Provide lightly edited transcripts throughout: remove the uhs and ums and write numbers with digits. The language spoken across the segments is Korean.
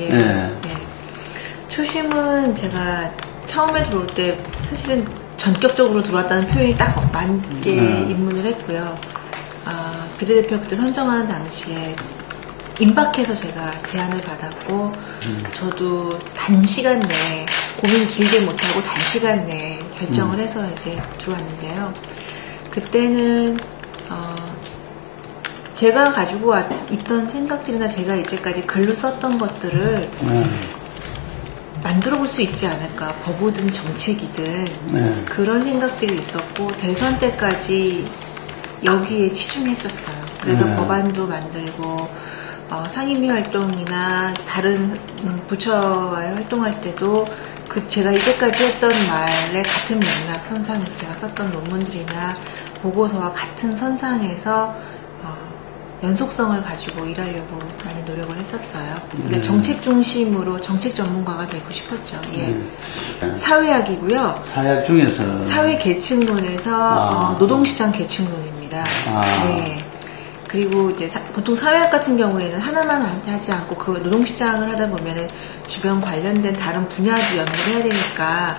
예. 네. 네. 초심은 제가 처음에 들어올 때 사실은 전격적으로 들어왔다는 표현이 딱 맞게 입문을 했고요. 비례대표 그때 선정하는 당시에 임박해서 제가 제안을 받았고 저도 단시간 내에 고민 길게 못하고 단시간 내에 결정을 해서 이제 들어왔는데요. 그때는 제가 가지고 있던 생각들이나 제가 이제까지 글로 썼던 것들을 만들어 볼 수 있지 않을까. 법이든 정책이든 그런 생각들이 있었고 대선 때까지 여기에 치중했었어요. 그래서 법안도 만들고 상임위 활동이나 다른 부처와의 활동할 때도 제가 이제까지 했던 말의 같은 맥락 선상에서 제가 썼던 논문들이나 보고서와 같은 선상에서 연속성을 가지고 일하려고 많이 노력을 했었어요. 그러니까 정책 중심으로 정책 전문가가 되고 싶었죠. 예. 사회학이고요. 사회학 중에서 사회 계층론에서 노동시장 계층론입니다. 네. 그리고 이제 보통 사회학 같은 경우에는 하나만 하지 않고 그 노동시장을 하다 보면은 주변 관련된 다른 분야도 연구를 해야 되니까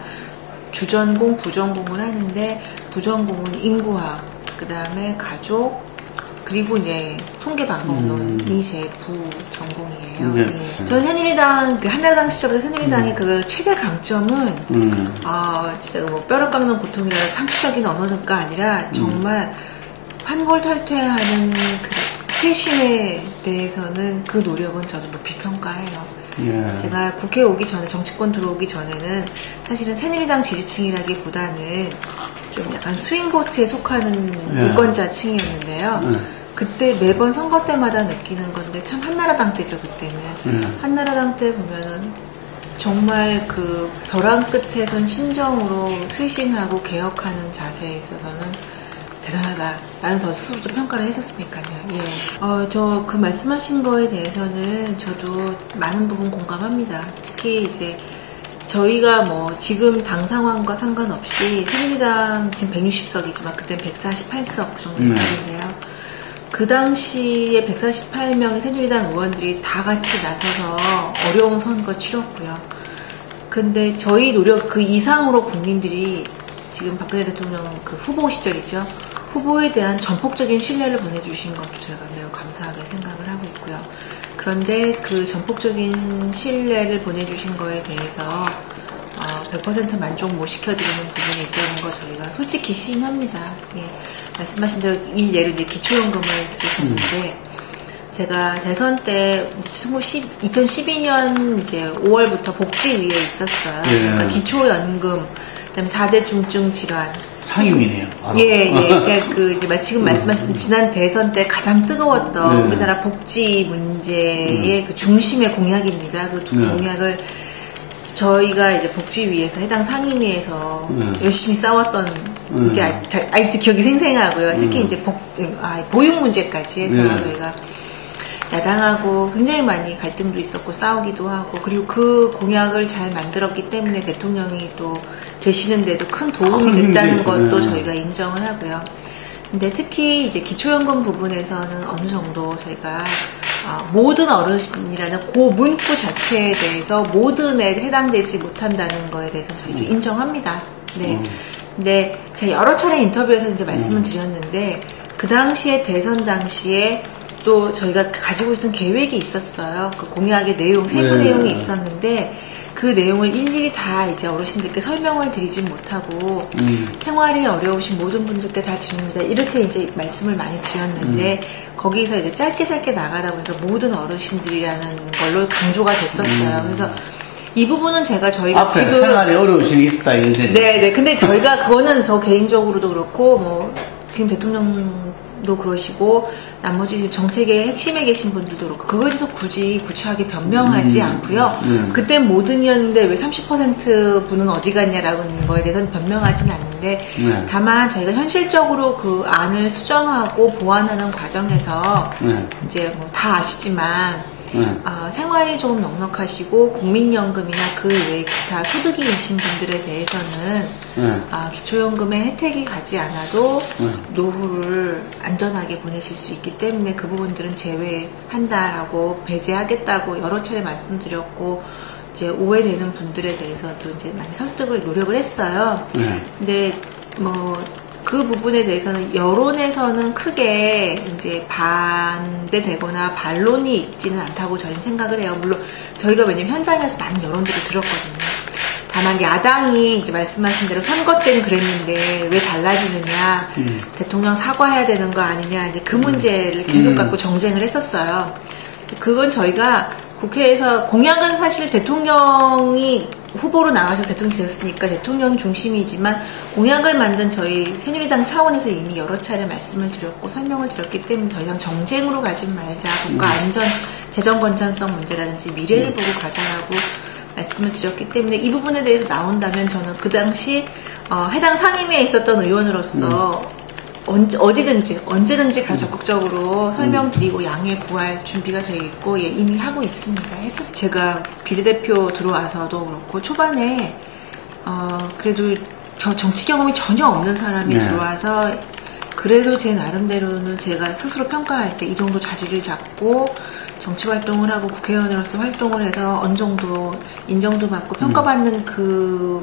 주전공, 부전공을 하는데 부전공은 인구학, 그 다음에 가족, 그리고 이제 통계방법론이 제 부전공이에요. 예. 저는 새누리당, 한나라당 시절에 새누리당의 그 최대 강점은, 진짜 뭐 뼈를 깎는 고통이라는 상투적인 언어가 아니라 정말 환골탈퇴하는 그 쇄신에 대해서는 그 노력은 저도 높이 평가해요. 제가 국회에 오기 전에, 정치권 들어오기 전에는 사실은 새누리당 지지층이라기보다는 좀 약간 스윙보트에 속하는 유권자층이었는데요. 그때 매번 선거 때마다 느끼는 건데 참 한나라당 때죠. 그때는 한나라당 때 보면은 정말 그 벼랑 끝에선 심정으로 쇄신하고 개혁하는 자세에 있어서는 대단하다 라는 저 스스로도 평가를 했었으니까요. 예. 저 그 말씀하신 거에 대해서는 저도 많은 부분 공감합니다. 특히 이제 저희가 뭐 지금 당 상황과 상관없이 새누리당 지금 160석이지만 그때 148석 정도 됐었는데요. 그 당시에 148명의 새누리당 의원들이 다 같이 나서서 어려운 선거 치렀고요. 근데 저희 노력 그 이상으로 국민들이 지금 박근혜 대통령 그 후보 시절이죠. 후보에 대한 전폭적인 신뢰를 보내주신 것도 저희가 매우 감사하게 생각을 하고 있고요. 그런데 그 전폭적인 신뢰를 보내주신 거에 대해서 100% 만족 못 시켜드리는 부분이 있다는 거 저희가 솔직히 시인합니다. 예. 말씀하신 대로 예로 이제 기초연금을 들으셨는데 제가 대선 때 2012년 이제 5월부터 복지위에 있었어요. 그러니까 기초연금, 그다음에 4대 중증 질환. 상임이네요. 예. 그러니까 그 이제 지금 말씀하신 지난 대선 때 가장 뜨거웠던 우리나라 복지 문제의 그 중심의 공약입니다. 그 두 공약을 저희가 이제 복지위에서 해당 상임위에서 열심히 싸웠던 게 아직도 기억이 생생하고요. 특히 이제 보육 문제까지 해서 저희가 야당하고 굉장히 많이 갈등도 있었고 싸우기도 하고 그리고 그 공약을 잘 만들었기 때문에 대통령이 또 되시는데도 큰 도움이 됐다는 것도 저희가 인정을 하고요. 근데 특히 이제 기초연금 부분에서는 어느 정도 저희가 모든 어르신이라는 그 문구 자체에 대해서 모든에 해당되지 못한다는 거에 대해서 저희도 인정합니다. 네. 근데 제가 여러 차례 인터뷰에서 이제 말씀을 드렸는데 그 당시에 대선 당시에 또 저희가 가지고 있던 계획이 있었어요. 그 공약의 내용, 세부 내용이 있었는데 그 내용을 일일이 다 이제 어르신들께 설명을 드리지 못하고 생활이 어려우신 모든 분들께 다 드립니다. 이렇게 이제 말씀을 많이 드렸는데 거기서 이제 짧게 나가다 보니까 모든 어르신들이라는 걸로 강조가 됐었어요. 그래서 이 부분은 저희가 지금 생활이 어려우신 게 있다 이거죠. 네. 근데 저희가 그거는 저 개인적으로도 그렇고 뭐 지금 대통령도 그러시고 나머지 정책의 핵심에 계신 분들도 그렇고 그거에 대해서 굳이 구체하게 변명하지 않고요. 그땐 모든이었는데 왜 30% 분은 어디 갔냐라는 거에 대해서는 변명하진 않는데 다만 저희가 현실적으로 그 안을 수정하고 보완하는 과정에서 이제 뭐 다 아시지만 생활이 조금 넉넉하시고 국민연금이나 그 외에 기타 소득이 있으신 분들에 대해서는 기초연금의 혜택이 가지 않아도 노후를 안전하게 보내실 수 있기 때문에 그 부분들은 제외한다라고 배제하겠다고 여러 차례 말씀드렸고, 이제 오해되는 분들에 대해서도 이제 많이 설득을 노력을 했어요. 근데 그 부분에 대해서는 여론에서는 크게 이제 반대되거나 반론이 있지는 않다고 저는 생각을 해요. 물론 저희가 왜냐면 현장에서 많은 여론들을 들었거든요. 다만 야당이 이제 말씀하신 대로 선거 때는 그랬는데 왜 달라지느냐, 대통령 사과해야 되는 거 아니냐, 이제 그 문제를 계속 갖고 정쟁을 했었어요. 그건 저희가 국회에서 공약은 사실 대통령이 후보로 나와서 대통령이 되었으니까 대통령 중심이지만 공약을 만든 저희 새누리당 차원에서 이미 여러 차례 말씀을 드렸고 설명을 드렸기 때문에 더 이상 정쟁으로 가지 말자, 국가 안전, 재정 건전성 문제라든지 미래를 보고 가자라고 말씀을 드렸기 때문에 이 부분에 대해서 나온다면 저는 그 당시 해당 상임위에 있었던 의원으로서 언제든지 가서 적극적으로 설명드리고 양해 구할 준비가 되어 있고 이미 하고 있습니다. 제가 비례대표 들어와서도 그렇고 초반에 그래도 정치 경험이 전혀 없는 사람이 들어와서 그래도 제 나름대로는 제가 스스로 평가할 때 이 정도 자리를 잡고 정치 활동을 하고 국회의원으로서 활동을 해서 어느 정도 인정도 받고 평가받는 그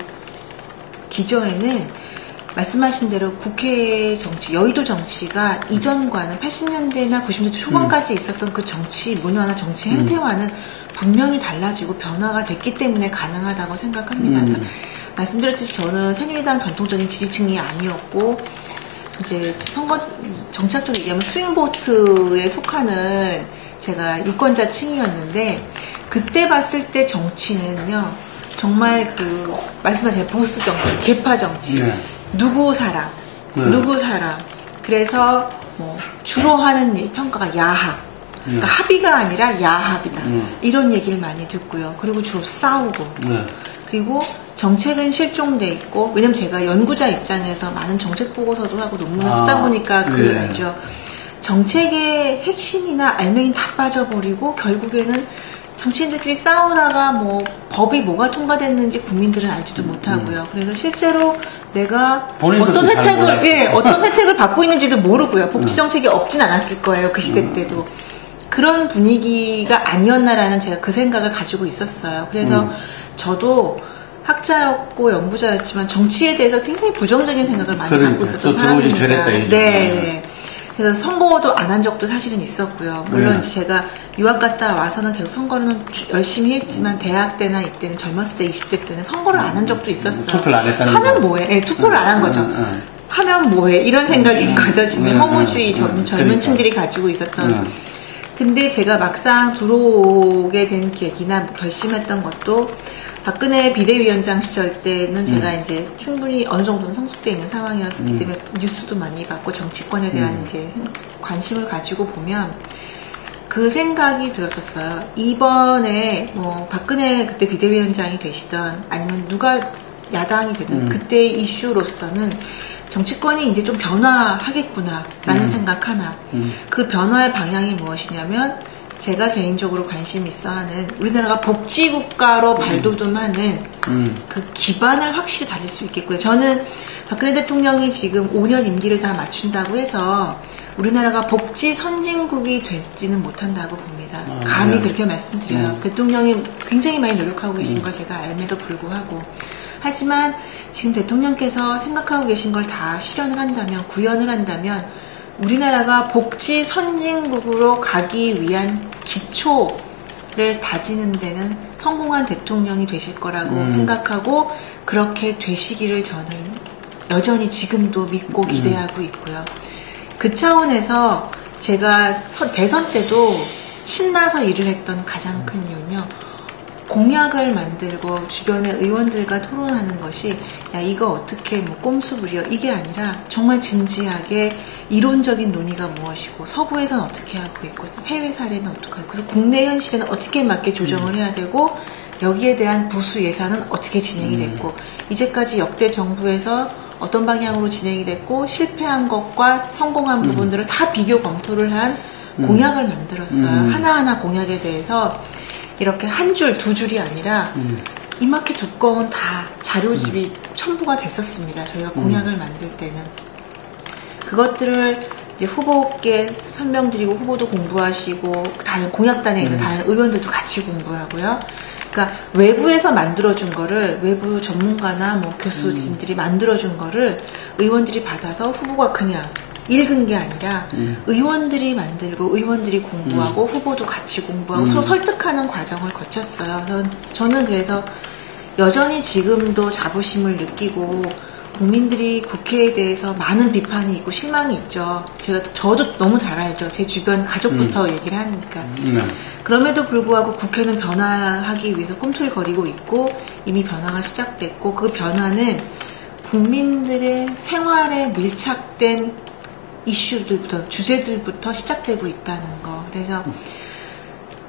기저에는 말씀하신 대로 국회 정치, 여의도 정치가 이전과는 80년대나 90년대 초반까지 있었던 그 정치 문화나 정치 행태와는 분명히 달라지고 변화가 됐기 때문에 가능하다고 생각합니다. 그러니까 말씀드렸듯이 저는 새누리당 전통적인 지지층이 아니었고, 이제 선거 정치학적으로 얘기하면 스윙보트에 속하는 제가 유권자층이었는데, 그때 봤을 때 정치는요, 정말 말씀하신 보스 정치, 계파 정치. 누구 사람. 그래서 주로 하는 평가가 야합. 그러니까 합의가 아니라 야합이다. 이런 얘기를 많이 듣고요. 그리고 주로 싸우고. 그리고 정책은 실종돼 있고, 왜냐면 제가 연구자 입장에서 많은 정책 보고서도 하고 논문을 쓰다 보니까 알죠. 정책의 핵심이나 알맹이 다 빠져버리고 결국에는 정치인들끼리 싸우다가 법이 뭐가 통과됐는지 국민들은 알지도 못하고요. 그래서 실제로 내가 어떤 혜택을 받고 있는지도 모르고요. 복지 정책이 없진 않았을 거예요. 그 시대 때도. 그런 분위기가 아니었나라는 제가 그 생각을 가지고 있었어요. 그래서 저도 학자였고 연구자였지만 정치에 대해서 굉장히 부정적인 생각을 많이 갖고 있었던 사람입니다. 네. 그래서 선거도 안 한 적도 사실은 있었고요. 물론 이제 제가 유학 갔다 와서는 계속 선거는 열심히 했지만 대학 때나 이때는 젊었을 때 20대 때는 선거를 안 한 적도 있었어요. 투표를 안 했다는 하면 뭐해? 네, 투표를 안 한 거죠. 하면 뭐해? 이런 생각인 거죠. 지금 허무주의 젊은 층들이 가지고 있었던. 근데 제가 막상 들어오게 된 계기나 결심했던 것도 박근혜 비대위원장 시절 때는 제가 이제 충분히 어느 정도는 성숙돼 있는 상황이었기 때문에 뉴스도 많이 받고 정치권에 대한 이제 관심을 가지고 보면 그 생각이 들었었어요. 이번에 박근혜 그때 비대위원장이 되시던 아니면 누가 야당이 되든 그때의 이슈로서는 정치권이 이제 좀 변화하겠구나라는 생각 하나. 그 변화의 방향이 무엇이냐면 제가 개인적으로 관심 있어 하는 우리나라가 복지국가로 발돋움하는 그 기반을 확실히 다질 수 있겠고요. 저는 박근혜 대통령이 지금 5년 임기를 다 맞춘다고 해서 우리나라가 복지 선진국이 되지는 못한다고 봅니다. 감히 그렇게 말씀드려요. 대통령이 굉장히 많이 노력하고 계신 걸 제가 알매도 불구하고. 하지만 지금 대통령께서 생각하고 계신 걸 다 실현을 한다면, 구현을 한다면 우리나라가 복지 선진국으로 가기 위한 기초를 다지는 데는 성공한 대통령이 되실 거라고 생각하고 그렇게 되시기를 저는 여전히 지금도 믿고 기대하고 있고요. 그 차원에서 제가 대선 때도 신나서 일을 했던 가장 큰 이유는요. 공약을 만들고 주변의 의원들과 토론하는 것이 야 이거 어떻게 꼼수 부려 이게 아니라 정말 진지하게 이론적인 논의가 무엇이고 서구에서는 어떻게 하고 있고 해외 사례는 어떻게 하고 그래서 국내 현실에는 어떻게 맞게 조정을 해야 되고 여기에 대한 부수 예산은 어떻게 진행이 됐고 이제까지 역대 정부에서 어떤 방향으로 진행이 됐고 실패한 것과 성공한 부분들을 다 비교 검토를 한 공약을 만들었어요. 하나하나 공약에 대해서 이렇게 한 줄, 두 줄이 아니라 이만큼 두꺼운 다 자료집이 첨부가 됐었습니다. 저희가 공약을 만들 때는. 그것들을 이제 후보께 설명드리고 후보도 공부하시고 다른 공약단에 있는 다른 의원들도 같이 공부하고요. 그러니까 외부에서 만들어준 거를 외부 전문가나 뭐 교수진들이 만들어준 거를 의원들이 받아서 후보가 그냥 읽은 게 아니라 의원들이 만들고 의원들이 공부하고 후보도 같이 공부하고 서로 설득하는 과정을 거쳤어요. 저는 그래서 여전히 지금도 자부심을 느끼고 국민들이 국회에 대해서 많은 비판이 있고 실망이 있죠. 저도 너무 잘 알죠. 제 주변 가족부터 얘기를 하니까. 그럼에도 불구하고 국회는 변화하기 위해서 꿈틀거리고 있고 이미 변화가 시작됐고 그 변화는 국민들의 생활에 밀착된 이슈들부터 주제들부터 시작되고 있다는 거. 그래서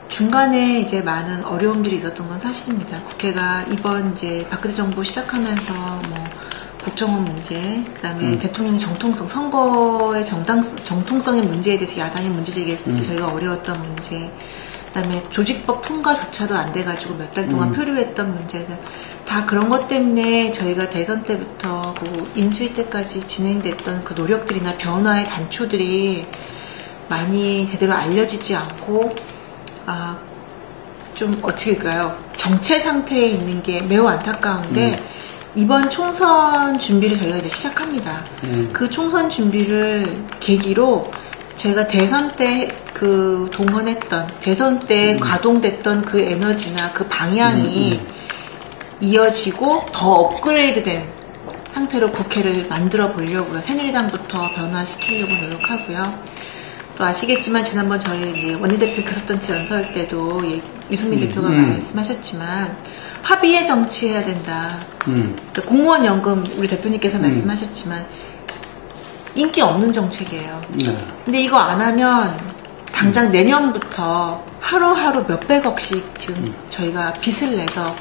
중간에 이제 많은 어려움들이 있었던 건 사실입니다. 국회가 이번 이제 박근혜 정부 시작하면서 뭐 국정원 문제, 그다음에 대통령의 정통성, 선거의 정통성의 문제에 대해서 야당이 문제 제기했을 때 저희가 어려웠던 문제, 그다음에 조직법 통과조차도 안 돼가지고 몇 달 동안 표류했던 문제들, 다 그런 것 때문에 저희가 대선 때부터 그 인수위 때까지 진행됐던 그 노력들이나 변화의 단초들이 많이 제대로 알려지지 않고, 좀 어떻게일까요? 정체 상태에 있는 게 매우 안타까운데, 이번 총선 준비를 저희가 이제 시작합니다. 그 총선 준비를 계기로 저희가 대선 때 그 동원했던, 대선 때 가동됐던 그 에너지나 그 방향이 이어지고 더 업그레이드된 상태로 국회를 만들어 보려고요. 새누리당부터 변화시키려고 노력하고요. 또 아시겠지만 지난번 저희 원내대표 교섭단체 연설 때도 유승민 대표가 말씀하셨지만 합의에 정치해야 된다. 그러니까 공무원 연금 우리 대표님께서 말씀하셨지만 인기 없는 정책이에요. 근데 이거 안 하면 당장 내년부터 하루하루 몇백억씩 지금 저희가 빚을 내서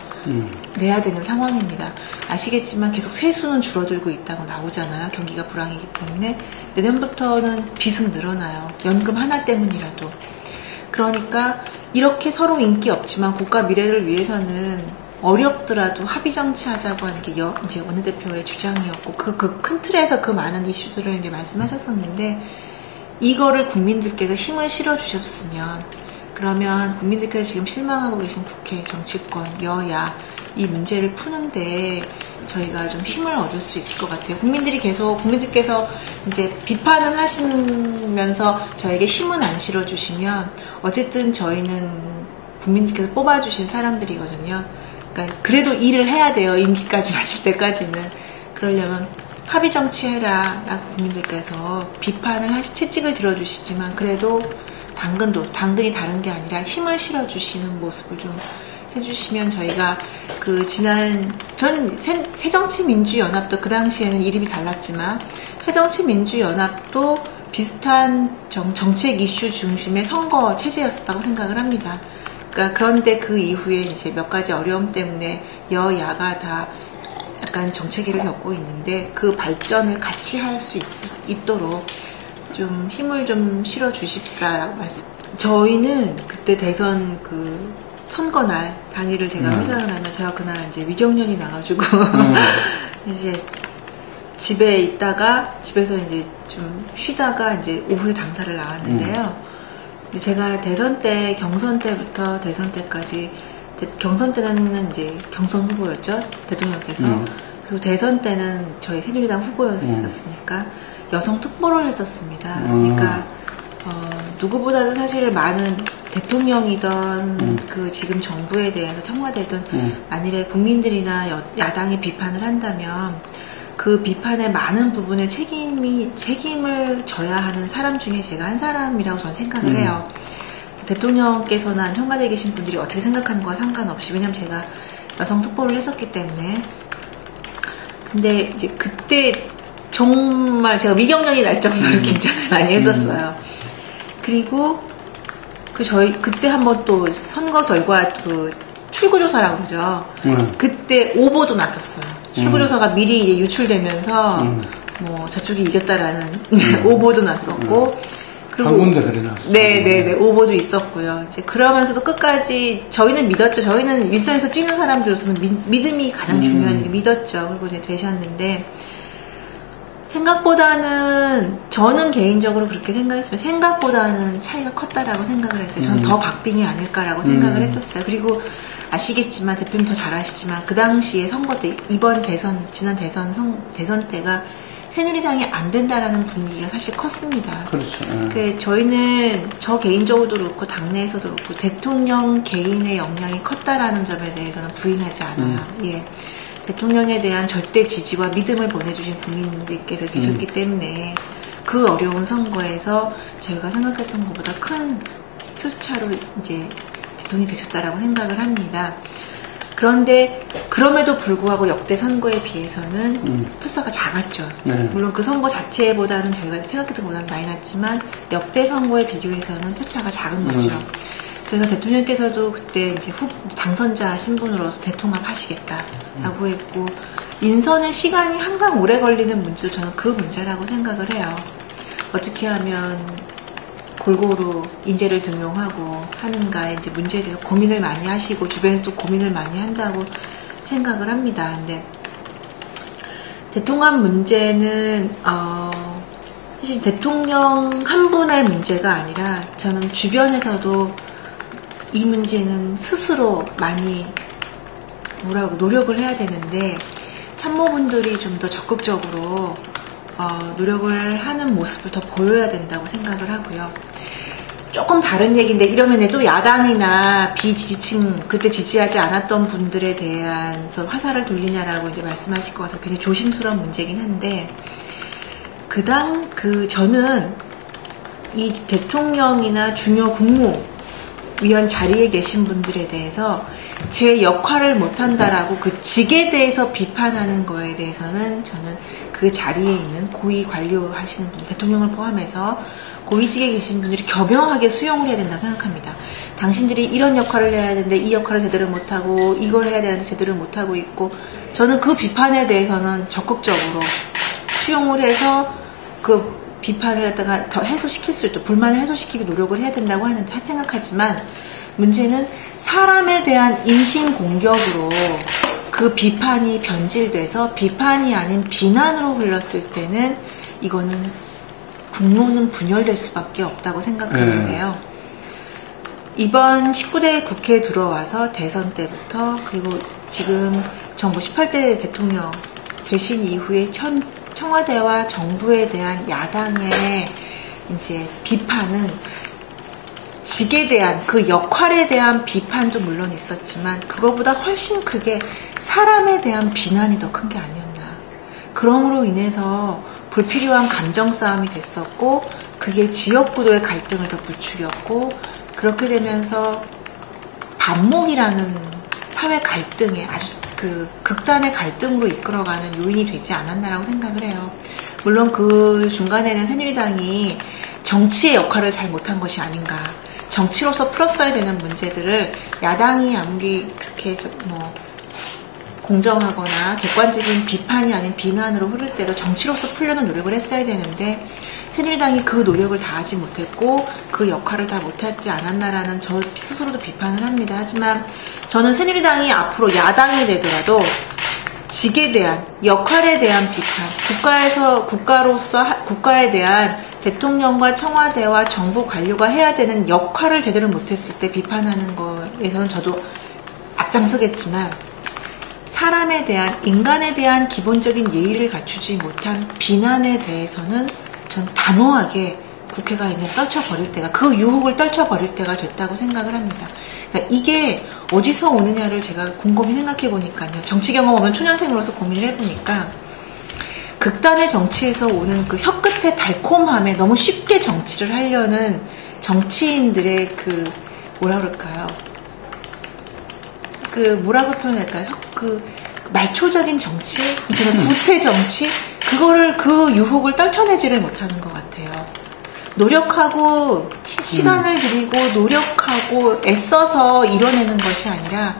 내야 되는 상황입니다. 아시겠지만 계속 세수는 줄어들고 있다고 나오잖아요. 경기가 불황이기 때문에 내년부터는 빚은 늘어나요. 연금 하나 때문이라도. 그러니까 이렇게 서로 인기 없지만 국가 미래를 위해서는 어렵더라도 합의 정치하자고 하는 게 이제 원내대표의 주장이었고 그 큰 틀에서 그 많은 이슈들을 이제 말씀하셨었는데 이거를 국민들께서 힘을 실어주셨으면 그러면 국민들께서 지금 실망하고 계신 국회, 정치권, 여야 이 문제를 푸는데 저희가 좀 힘을 얻을 수 있을 것 같아요. 국민들께서 이제 비판은 하시면서 저에게 힘은 안 실어주시면 어쨌든 저희는 국민들께서 뽑아주신 사람들이거든요. 그러니까 그래도 일을 해야 돼요. 임기까지 마칠 때까지는. 그러려면 합의 정치해라 라고 국민들께서 비판을 채찍을 들어주시지만 그래도 당근이 다른 게 아니라 힘을 실어주시는 모습을 좀 해주시면 저희가 전 새정치민주연합도 그 당시에는 이름이 달랐지만 새정치민주연합도 비슷한 정책 이슈 중심의 선거 체제였었다고 생각을 합니다. 그러니까 그런데 그 이후에 이제 몇 가지 어려움 때문에 여야가 다 약간 정체기를 겪고 있는데 그 발전을 같이 할 수 있도록 좀 힘을 좀 실어 주십사라고 말씀. 저희는 그때 대선 그 선거날 당일을 제가 회상을 하면 제가 그날 이제 위경련이 나가지고 이제 집에 있다가 집에서 이제 좀 쉬다가 이제 오후에 당사를 나왔는데요. 제가 경선 때부터 대선 때까지 경선 때는 이제 경선 후보였죠. 대통령께서. 그리고 대선 때는 저희 새누리당 후보였었으니까 여성 특보를 했었습니다. 그러니까 누구보다도 사실 많은 대통령이던 그 지금 정부에 대해서 청와대든 만일에 국민들이나 야당이 비판을 한다면 그 비판의 많은 부분에 책임을 져야 하는 사람 중에 제가 한 사람이라고 저는 생각을 해요. 대통령께서나 청와대에 계신 분들이 어떻게 생각하는 거와 상관없이, 왜냐면 제가 여성 특보를 했었기 때문에. 근데 이제 그때 정말 제가 위경련이 날 정도로 긴장을 많이 했었어요. 그리고 그때 한번 또 선거 결과 출구조사라고 그러죠. 그때 오보도 났었어요. 출구조사가 미리 유출되면서 뭐 저쪽이 이겼다라는 오보도 났었고, 한 군데 그래 놨어요. 네네네. 오보도 있었고요. 이제 그러면서도 끝까지 저희는 믿었죠. 저희는 일선에서 뛰는 사람들로서는 믿음이 가장 중요한 게 믿었죠. 그리고 이제 되셨는데, 생각보다는, 저는 개인적으로 그렇게 생각했으면 생각보다는 차이가 컸다라고 생각을 했어요. 저는 더 박빙이 아닐까라고 생각을 했었어요. 그리고 아시겠지만, 대표님 더 잘 아시지만, 그 당시에 선거 때, 이번 대선, 지난 대선 때가 새누리당이 안 된다라는 분위기가 사실 컸습니다. 그렇죠. 저희는, 저 개인적으로도 그렇고, 당내에서도 그렇고, 대통령 개인의 역량이 컸다라는 점에 대해서는 부인하지 않아요. 예. 대통령에 대한 절대 지지와 믿음을 보내주신 국민들께서 계셨기 때문에 그 어려운 선거에서 저희가 생각했던 것보다 큰 표차로 이제 대통령이 되셨다라고 생각을 합니다. 그런데 그럼에도 불구하고 역대 선거에 비해서는 표차가 작았죠. 물론 그 선거 자체보다는 저희가 생각했던 것보다는 많이 났지만 역대 선거에 비교해서는 표차가 작은 거죠. 그래서 대통령께서도 그때 이제 당선자 신분으로서 대통합 하시겠다라고 했고, 인선의 시간이 항상 오래 걸리는 문제도 저는 그 문제라고 생각을 해요. 어떻게 하면 골고루 인재를 등용하고 하는가에 이제 문제에 대해서 고민을 많이 하시고, 주변에서도 고민을 많이 한다고 생각을 합니다. 근데 대통합 문제는, 사실 대통령 한 분의 문제가 아니라 저는 주변에서도 이 문제는 스스로 많이 노력을 해야 되는데, 참모분들이 좀 더 적극적으로 노력을 하는 모습을 더 보여야 된다고 생각을 하고요. 조금 다른 얘기인데, 이러면 또 야당이나 비지지층, 그때 지지하지 않았던 분들에 대해서 화살을 돌리냐라고 이제 말씀하실 것 같아서 굉장히 조심스러운 문제긴 한데, 저는 이 대통령이나 중요 국무위원 자리에 계신 분들에 대해서 제 역할을 못한다라고 그 직에 대해서 비판하는 거에 대해서는 저는 그 자리에 있는 고위 관료하시는 분들, 대통령을 포함해서 고위직에 계신 분들이 겸허하게 수용을 해야 된다고 생각합니다. 당신들이 이런 역할을 해야 되는데 이 역할을 제대로 못하고, 이걸 해야 되는데 제대로 못하고 있고, 저는 그 비판에 대해서는 적극적으로 수용을 해서 그 비판을 갖다가 더 해소시킬 수 있도록, 불만을 해소시키기 노력을 해야 된다고 생각하지만, 문제는 사람에 대한 인신공격으로 그 비판이 변질돼서 비판이 아닌 비난으로 흘렀을 때는 이거는 국론은 분열될 수밖에 없다고 생각하는데요. 이번 19대 국회에 들어와서 대선 때부터, 그리고 지금 정부 18대 대통령 되신 이후에 청와대와 정부에 대한 야당의 이제 비판은 직에 대한, 그 역할에 대한 비판도 물론 있었지만 그거보다 훨씬 크게 사람에 대한 비난이 더 큰 게 아니었나. 그럼으로 인해서 불필요한 감정 싸움이 됐었고, 그게 지역구도의 갈등을 더 부추겼고, 그렇게 되면서 반목이라는 사회 갈등에 아주 그 극단의 갈등으로 이끌어가는 요인이 되지 않았나라고 생각을 해요. 물론 그 중간에는 새누리당이 정치의 역할을 잘 못한 것이 아닌가. 정치로서 풀었어야 되는 문제들을 야당이 아무리 그렇게 공정하거나 객관적인 비판이 아닌 비난으로 흐를 때도 정치로서 풀려는 노력을 했어야 되는데, 새누리당이 그 노력을 다하지 못했고 그 역할을 다 못하지 않았나라는 저 스스로도 비판을 합니다. 하지만 저는 새누리당이 앞으로 야당이 되더라도 직에 대한, 역할에 대한 비판, 국가에 대한 대통령과 청와대와 정부 관료가 해야 되는 역할을 제대로 못했을 때 비판하는 거에서는 저도 앞장서겠지만, 사람에 대한, 인간에 대한 기본적인 예의를 갖추지 못한 비난에 대해서는 전 단호하게 국회가 이제 떨쳐버릴 때가, 그 유혹을 떨쳐버릴 때가 됐다고 생각을 합니다. 그러니까 이게 어디서 오느냐를 제가 곰곰이 생각해 보니까요. 정치 경험 없는 초년생으로서 고민을 해보니까, 극단의 정치에서 오는 그 혀끝의 달콤함에 너무 쉽게 정치를 하려는 정치인들의 뭐라고 표현할까요? 말초적인 정치? 이제는 구태 정치? 그 유혹을 떨쳐내지를 못하는 것 같아요. 노력하고, 시간을 들이고, 노력하고, 애써서 이뤄내는 것이 아니라,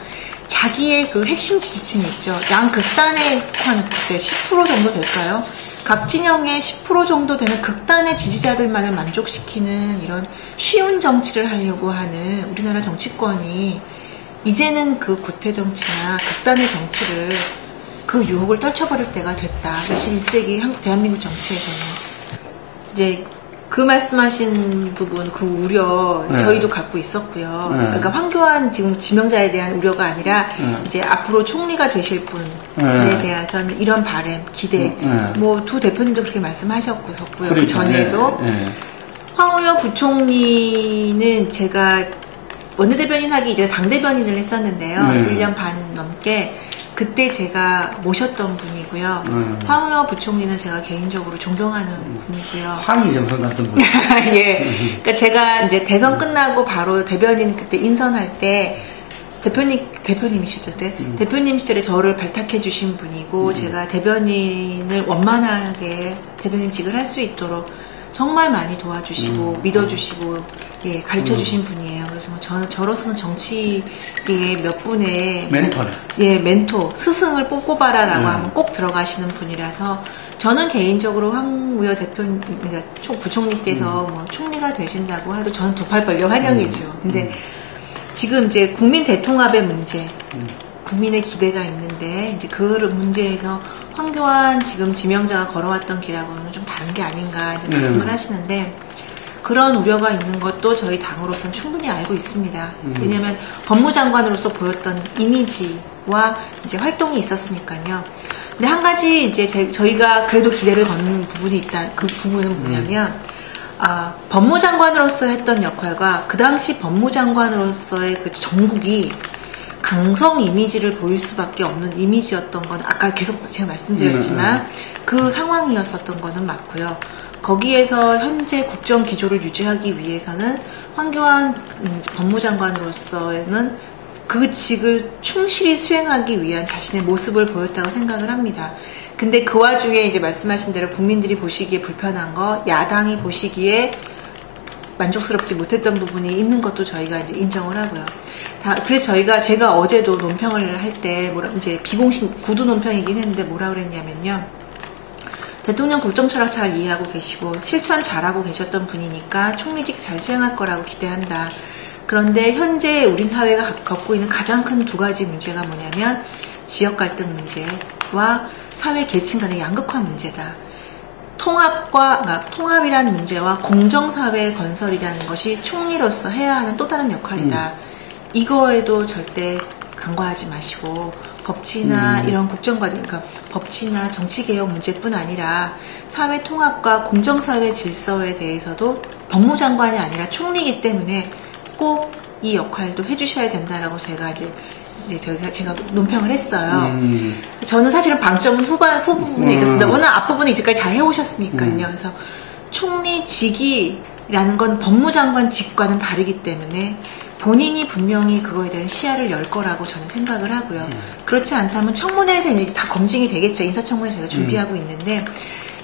자기의 그 핵심 지지층 있죠. 양극단에 속하는, 10% 정도 될까요? 각 진영의 10% 정도 되는 극단의 지지자들만을 만족시키는 이런 쉬운 정치를 하려고 하는 우리나라 정치권이 이제는 그 구태 정치나 극단의 정치를 그 유혹을 떨쳐버릴 때가 됐다. 21세기 대한민국 정치에서는. 이제 그 말씀하신 부분, 그 우려 저희도 갖고 있었고요. 그러니까 황교안 지금 지명자에 대한 우려가 아니라 이제 앞으로 총리가 되실 분에 대해서는 이런 바람, 기대, 뭐 두 대표님도 그렇게 말씀하셨고요. 그 전에도 황우여 부총리는 제가 원내대변인 하기 이제 당대변인을 했었는데요. 1년 반 넘게. 그때 제가 모셨던 분이고요. 황우여 부총리는 제가 개인적으로 존경하는 분이고요. 황희 정선 같은 분. 예. 그러니까 제가 이제 대선 끝나고 바로 대변인 그때 인선할 때 대표님이셨죠. 대표님 시절에 저를 발탁해 주신 분이고 제가 대변인을 원만하게 대변인직을 할 수 있도록 정말 많이 도와주시고 믿어주시고 예, 가르쳐 주신 분이에요. 그래서 저로서는 정치계의 몇 분의 멘토네. 예, 멘토, 스승을 뽑고봐라라고 하면 꼭 들어가시는 분이라서 저는 개인적으로 황우여 대표님, 그러니까 부총리께서 뭐 총리가 되신다고 해도 저는 두 팔 벌려 환영이죠. 근데 지금 이제 국민 대통합의 문제, 국민의 기대가 있는데 이제 그 문제에서 황교안 지금 지명자가 걸어왔던 길하고는 좀 다른 게 아닌가 이제 말씀을 하시는데 그런 우려가 있는 것도 저희 당으로서는 충분히 알고 있습니다. 왜냐하면 법무장관으로서 보였던 이미지와 이제 활동이 있었으니까요. 근데 한 가지 이제 저희가 그래도 기대를 걷는 부분이 있다. 그 부분은 뭐냐면 법무장관으로서 했던 역할과 그 당시 법무장관으로서의 그 정국이 강성 이미지를 보일 수밖에 없는 이미지였던 건 아까 계속 제가 말씀드렸지만 그 상황이었었던 거는 맞고요. 거기에서 현재 국정 기조를 유지하기 위해서는 황교안 법무장관으로서는 그 직을 충실히 수행하기 위한 자신의 모습을 보였다고 생각을 합니다. 근데 그 와중에 이제 말씀하신 대로 국민들이 보시기에 불편한 거, 야당이 보시기에 만족스럽지 못했던 부분이 있는 것도 저희가 이제 인정을 하고요. 그래서 제가 어제도 논평을 할 때 이제 비공식 구두 논평이긴 했는데 뭐라 그랬냐면요. 대통령 국정 철학 잘 이해하고 계시고 실천 잘하고 계셨던 분이니까 총리직 잘 수행할 거라고 기대한다. 그런데 현재 우리 사회가 겪고 있는 가장 큰 두 가지 문제가 뭐냐면 지역 갈등 문제와 사회 계층 간의 양극화 문제다. 통합이라는 문제와 공정사회 건설이라는 것이 총리로서 해야 하는 또 다른 역할이다. 이거에도 절대 간과하지 마시고 법치나 이런 국정과정, 그러니까 법치나 정치개혁 문제뿐 아니라 사회 통합과 공정사회 질서에 대해서도 법무장관이 아니라 총리이기 때문에 꼭 이 역할도 해주셔야 된다라고 제가 제가 논평을 했어요. 저는 사실은 방점은 후부분에 있었습니다. 워낙 앞부분에 이제까지 잘 해오셨으니까요. 그래서 총리직이라는 건 법무장관 직과는 다르기 때문에 본인이 분명히 그거에 대한 시야를 열 거라고 저는 생각을 하고요. 그렇지 않다면 청문회에서 이제 다 검증이 되겠죠. 인사청문회 저희가 준비하고 있는데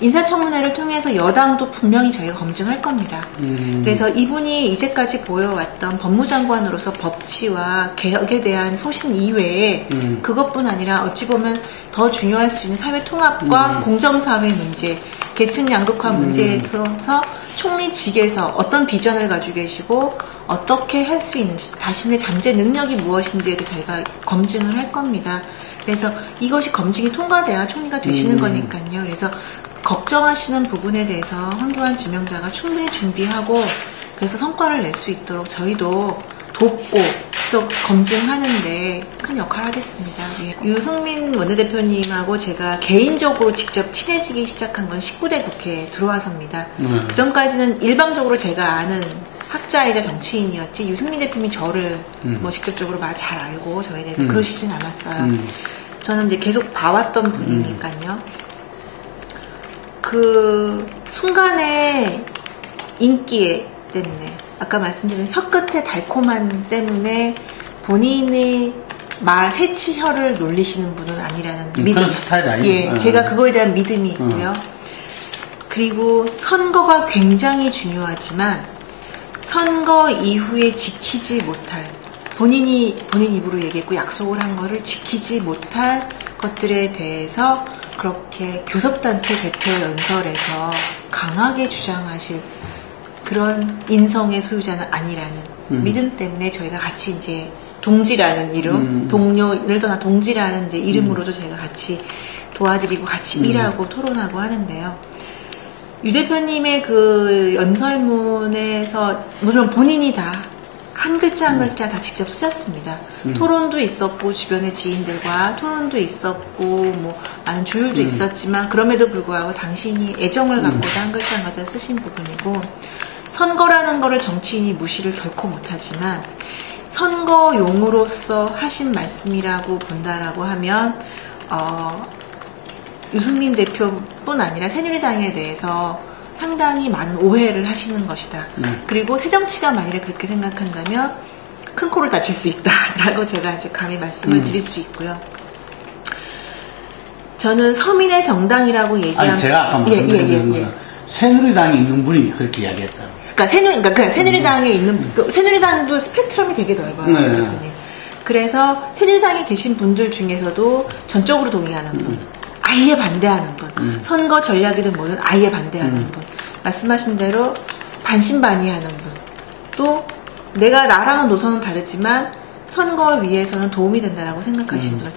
인사청문회를 통해서 여당도 분명히 저희가 검증할 겁니다. 그래서 이분이 이제까지 보여왔던 법무장관으로서 법치와 개혁에 대한 소신 이외에 그것뿐 아니라 어찌 보면 더 중요할 수 있는 사회 통합과 공정사회 문제, 계층 양극화 문제에 있어서 총리직에서 어떤 비전을 가지고 계시고 어떻게 할 수 있는지 자신의 잠재 능력이 무엇인지에 대해 저희가 검증을 할 겁니다. 그래서 이것이 검증이 통과돼야 총리가 되시는 거니까요. 그래서 걱정하시는 부분에 대해서 황교안 지명자가 충분히 준비하고 그래서 성과를 낼 수 있도록 저희도 돕고 또 검증하는데 큰 역할을 하겠습니다. 예. 유승민 원내대표님하고 제가 개인적으로 직접 친해지기 시작한 건 19대 국회에 들어와서입니다. 그 전까지는 일방적으로 제가 아는 학자이자 정치인이었지 유승민 대표님이 저를 뭐 직접적으로 잘 알고 저에 대해서 그러시진 않았어요. 저는 이제 계속 봐왔던 분이니까요. 그 순간의 인기 때문에 아까 말씀드린 혀끝의 달콤함 때문에 본인의 새치혀를 놀리시는 분은 아니라는 믿음. 스타일 아니에요. 예, 제가 그거에 대한 믿음이 있고요. 그리고 선거가 굉장히 중요하지만 선거 이후에 지키지 못할 본인 입으로 얘기했고 약속을 한 거를 지키지 못할 것들에 대해서 그렇게 교섭단체 대표 연설에서 강하게 주장하실 그런 인성의 소유자는 아니라는 믿음 때문에 저희가 같이 이제 동지라는 이름, 동료를 떠나 동지라는 이제 이름으로도 저희가 같이 도와드리고 같이 일하고 토론하고 하는데요. 유 대표님의 그 연설문에서 물론 본인이 다 한 글자 한 글자 다 직접 쓰셨습니다. 토론도 있었고 주변의 지인들과 토론도 있었고 뭐 많은 조율도 있었지만 그럼에도 불구하고 당신이 애정을 갖고도 한 글자 한 글자 쓰신 부분이고 선거라는 거를 정치인이 무시를 결코 못하지만 선거용으로서 하신 말씀이라고 본다라고 하면 유승민 대표뿐 아니라 새누리당에 대해서 상당히 많은 오해를 하시는 것이다. 그리고 새정치가 만일에 그렇게 생각한다면 큰 코를 다칠 수 있다라고 제가 이제 감히 말씀을 드릴 수 있고요. 저는 서민의 정당이라고 얘기하면 아니 제가 아까 말씀드린 건 새누리당에 있는 분이 그렇게 이야기했다고. 그러니까 새누리당에 있는 새누리당도 스펙트럼이 되게 넓어요. 대표님. 그래서 새누리당에 계신 분들 중에서도 전적으로 동의하는 분. 아예 반대하는 분, 선거 전략이든 뭐든 아예 반대하는 분, 말씀하신 대로 반신반의하는 분, 또 내가 나랑은 노선은 다르지만 선거 위에서는 도움이 된다라고 생각하시는 분들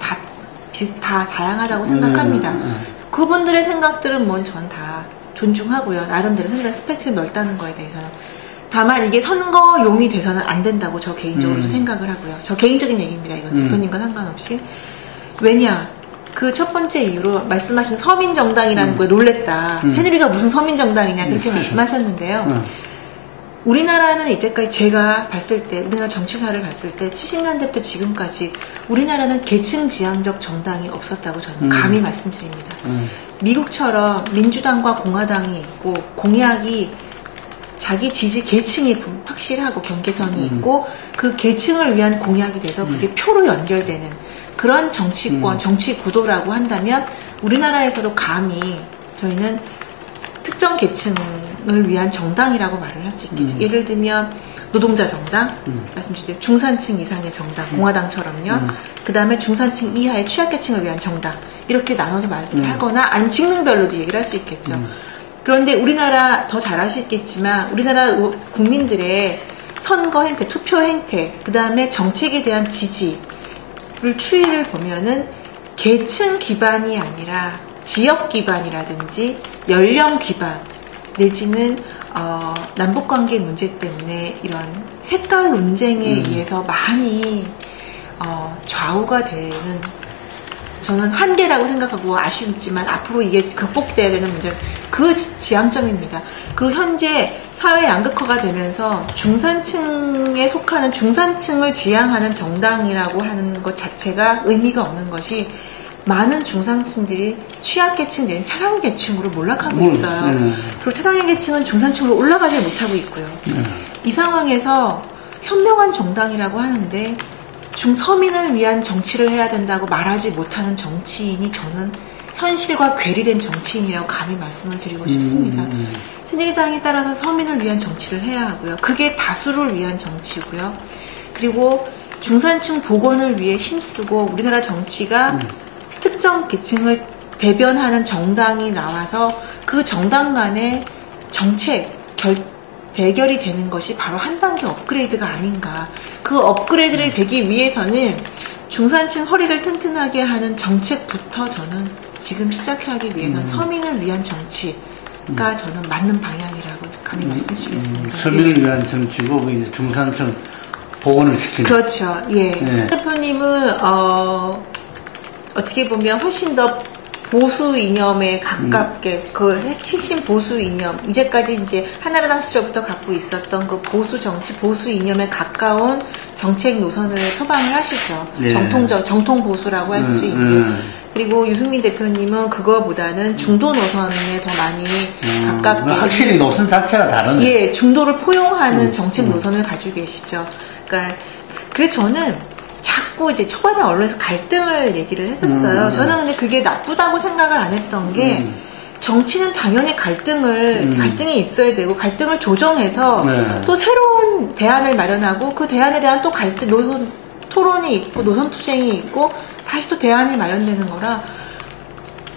다 다양하다고 생각합니다. 그분들의 생각들은 뭐 전 다 존중하고요. 나름대로 새누리당 스펙트럼 넓다는 거에 대해서는. 다만 이게 선거용이 돼서는 안 된다고 저 개인적으로도 생각을 하고요. 저 개인적인 얘기입니다. 이건 대표님과 상관없이. 왜냐? 그 첫 번째 이유로 말씀하신 서민정당이라는 거에 놀랬다. 새누리가 무슨 서민정당이냐 그렇게 말씀하셨는데요. 우리나라는 이때까지 제가 봤을 때 우리나라 정치사를 봤을 때 70년대 때 지금까지 우리나라는 계층지향적 정당이 없었다고 저는 감히 말씀드립니다. 미국처럼 민주당과 공화당이 있고 공약이 자기 지지 계층이 확실하고 경계선이 있고 그 계층을 위한 공약이 돼서 그게 표로 연결되는 그런 정치권, 정치 구도라고 한다면 우리나라에서도 감히 저희는 특정 계층을 위한 정당이라고 말을 할 수 있겠죠. 예를 들면 노동자 정당, 말씀드린 중산층 이상의 정당, 공화당처럼요. 그 다음에 중산층 이하의 취약계층을 위한 정당 이렇게 나눠서 말을 하거나 아니면 직능별로도 얘기를 할 수 있겠죠. 그런데 우리나라 더 잘 아시겠지만 우리나라 국민들의 선거 행태, 투표 행태, 그 다음에 정책에 대한 지지를 추이를 보면은 계층 기반이 아니라 지역 기반이라든지 연령 기반 내지는 남북관계 문제 때문에 이런 색깔 논쟁에 의해서 많이 좌우가 되는 저는 한계라고 생각하고 아쉽지만 앞으로 이게 극복돼야 되는 문제 그 지향점입니다. 그리고 현재 사회 양극화가 되면서 중산층에 속하는 중산층을 지향하는 정당이라고 하는 것 자체가 의미가 없는 것이 많은 중산층들이 취약계층 내지는 차상계층으로 몰락하고 있어요. 그리고 차상계층은 중산층으로 올라가지 못하고 있고요. 이 상황에서 현명한 정당이라고 하는데 중서민을 위한 정치를 해야 된다고 말하지 못하는 정치인이 저는 현실과 괴리된 정치인이라고 감히 말씀을 드리고 싶습니다. 새누리당에 따라서 서민을 위한 정치를 해야 하고요. 그게 다수를 위한 정치고요. 그리고 중산층 복원을 위해 힘쓰고 우리나라 정치가 특정 계층을 대변하는 정당이 나와서 그 정당 간의 정책 대결이 되는 것이 바로 한 단계 업그레이드가 아닌가. 그 업그레이드를 되기 위해서는 중산층 허리를 튼튼하게 하는 정책부터 저는 지금 시작하기 위해서는 서민을 위한 정치가 저는 맞는 방향이라고 감히 말씀드리겠습니다. 서민을 위한 정치고 이제 중산층 복원을 시키는. 그렇죠. 예. 대표님은 어떻게 보면 훨씬 더 보수 이념에 가깝게 그 핵심 보수 이념 이제까지 이제 한나라당 시절부터 갖고 있었던 그 보수 정치 보수 이념에 가까운 정책 노선을 표방을 하시죠. 예. 정통 보수라고 할 수 있고 그리고 유승민 대표님은 그거보다는 중도 노선에 더 많이 가깝게 확실히 노선 자체가 다르네. 예, 중도를 포용하는 정책 노선을 가지고 계시죠. 그러니까 그래서 저는 자꾸 이제 초반에 언론에서 갈등을 얘기를 했었어요. 저는 근데 그게 나쁘다고 생각을 안 했던 게 정치는 당연히 갈등이 있어야 되고 갈등을 조정해서 또 새로운 대안을 마련하고 그 대안에 대한 또 토론이 있고 노선 투쟁이 있고 다시 또 대안이 마련되는 거라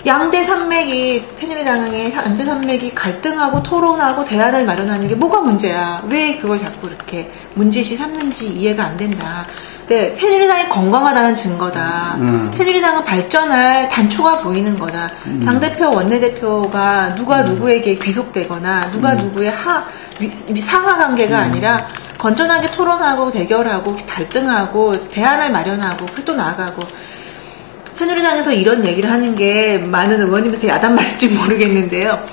양대 산맥이, 새누리당의 양대 산맥이 갈등하고 토론하고 대안을 마련하는 게 뭐가 문제야? 왜 그걸 자꾸 이렇게 문제시 삼는지 이해가 안 된다. 네, 새누리당이 건강하다는 증거다. 새누리당은 발전할 단초가 보이는 거다. 당대표, 원내대표가 누가 누구에게 귀속되거나 누가 누구의 상하 관계가 아니라 건전하게 토론하고 대결하고 갈등하고 대안을 마련하고 또 나아가고. 새누리당에서 이런 얘기를 하는 게 많은 의원님께서 야단 맞을지 모르겠는데요.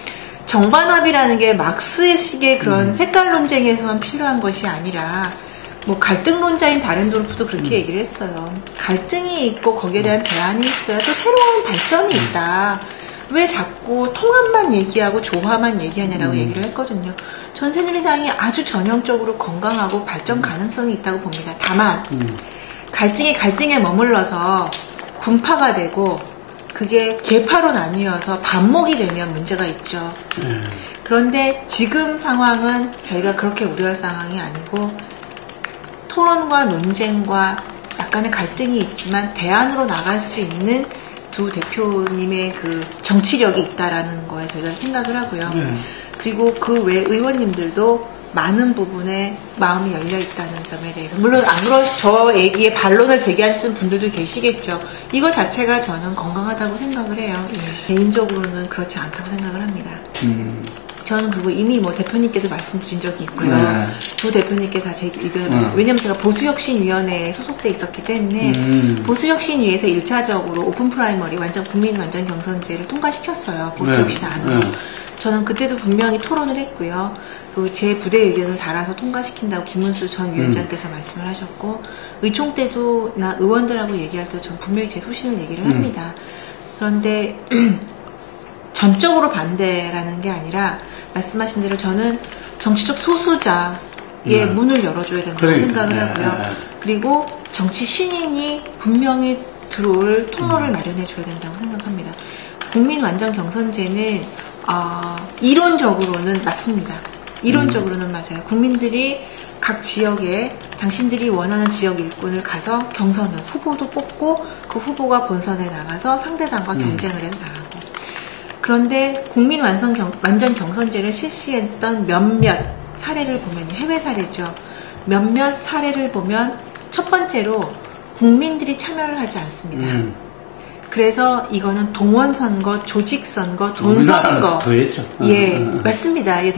정반합이라는 게 막스식의 그런 색깔 논쟁에서만 필요한 것이 아니라 뭐 갈등론자인 다른도르프도 그렇게 얘기를 했어요. 갈등이 있고 거기에 대한 대안이 있어야 또 새로운 발전이 있다. 왜 자꾸 통합만 얘기하고 조화만 얘기하냐라고 얘기를 했거든요. 전 새누리당이 아주 전형적으로 건강하고 발전 가능성이 있다고 봅니다. 다만 갈등이 갈등에 머물러서 분파가 되고 그게 계파로 나뉘어서 반목이 되면 문제가 있죠. 그런데 지금 상황은 저희가 그렇게 우려할 상황이 아니고 토론과 논쟁과 약간의 갈등이 있지만 대안으로 나갈 수 있는 두 대표님의 그 정치력이 있다라는 거에 저희가 생각을 하고요. 그리고 그 외 의원님들도 많은 부분에 마음이 열려 있다는 점에 대해서 물론 안 그러 저 얘기에 반론을 제기하시는 분들도 계시겠죠. 이거 자체가 저는 건강하다고 생각을 해요. 개인적으로는 그렇지 않다고 생각을 합니다. 저는 그리고 이미 뭐 대표님께도 말씀드린 적이 있고요. 두 대표님께 다 제 의견을 왜냐면 제가 보수혁신위원회에 소속돼 있었기 때문에 보수혁신위에서 1차적으로 오픈 프라이머리 국민 완전 경선제를 통과시켰어요. 보수혁신 안으로. 저는 그때도 분명히 토론을 했고요. 그리고 제 부대 의견을 달아서 통과시킨다고 김문수 전 위원장께서 말씀을 하셨고 의총 때도 나 의원들하고 얘기할 때도 전 분명히 제 소신을 얘기를 합니다. 그런데 전적으로 반대라는 게 아니라 말씀하신 대로 저는 정치적 소수자의 문을 열어줘야 된다고 생각을 하고요. 그리고 정치 신인이 분명히 들어올 통로를 마련해줘야 된다고 생각합니다. 국민 완전 경선제는 이론적으로는 맞습니다. 이론적으로는 맞아요. 국민들이 각 지역에 당신들이 원하는 지역 일꾼을 가서 경선을 후보도 뽑고 그 후보가 본선에 나가서 상대당과 경쟁을 해서 나가고 그런데 국민 완전 경선제를 실시했던 몇몇 사례를 보면 해외 사례죠. 몇몇 사례를 보면 첫 번째로 국민들이 참여를 하지 않습니다. 그래서 이거는 동원선거, 조직선거, 돈선거. 그랬죠. 예, 맞습니다. 예,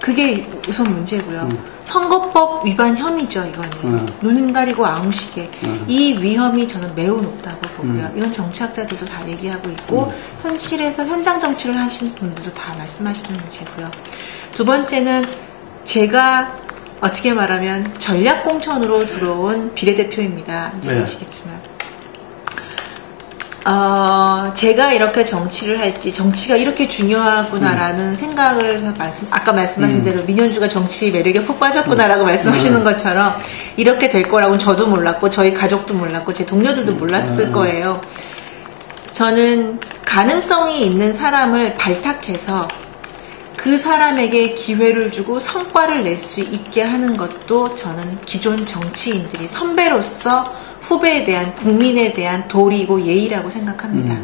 그게 우선 문제고요. 선거법 위반 혐의죠, 이거는. 눈 가리고 아웅식의. 이 위험이 저는 매우 높다고 보고요. 이건 정치학자들도 다 얘기하고 있고, 현실에서 현장 정치를 하시는 분들도 다 말씀하시는 문제고요. 두 번째는 제가 어떻게 말하면 전략공천으로 들어온 비례대표입니다. 이제 아시겠지만. 제가 이렇게 정치를 할지, 정치가 이렇게 중요하구나라는 생각을 아까 말씀하신 대로 민현주가 정치 매력에 푹 빠졌구나라고 말씀하시는 것처럼 이렇게 될 거라고는 저도 몰랐고, 저희 가족도 몰랐고, 제 동료들도 몰랐을 거예요. 저는 가능성이 있는 사람을 발탁해서 그 사람에게 기회를 주고 성과를 낼 수 있게 하는 것도 저는 기존 정치인들이 선배로서 후배에 대한 국민에 대한 도리고 예의라고 생각합니다.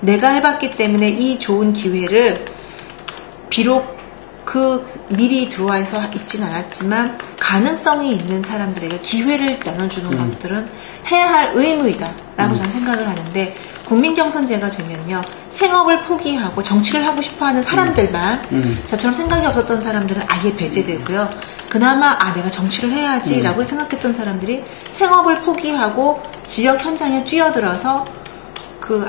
내가 해봤기 때문에 이 좋은 기회를 비록 미리 들어와서 있진 않았지만 가능성이 있는 사람들에게 기회를 나눠주는 것들은 해야 할 의무이다라고 저는 생각을 하는데 국민경선제가 되면요 생업을 포기하고 정치를 하고 싶어하는 사람들만 저처럼 생각이 없었던 사람들은 아예 배제되고요. 그나마 내가 정치를 해야지라고 생각했던 사람들이 생업을 포기하고 지역 현장에 뛰어들어서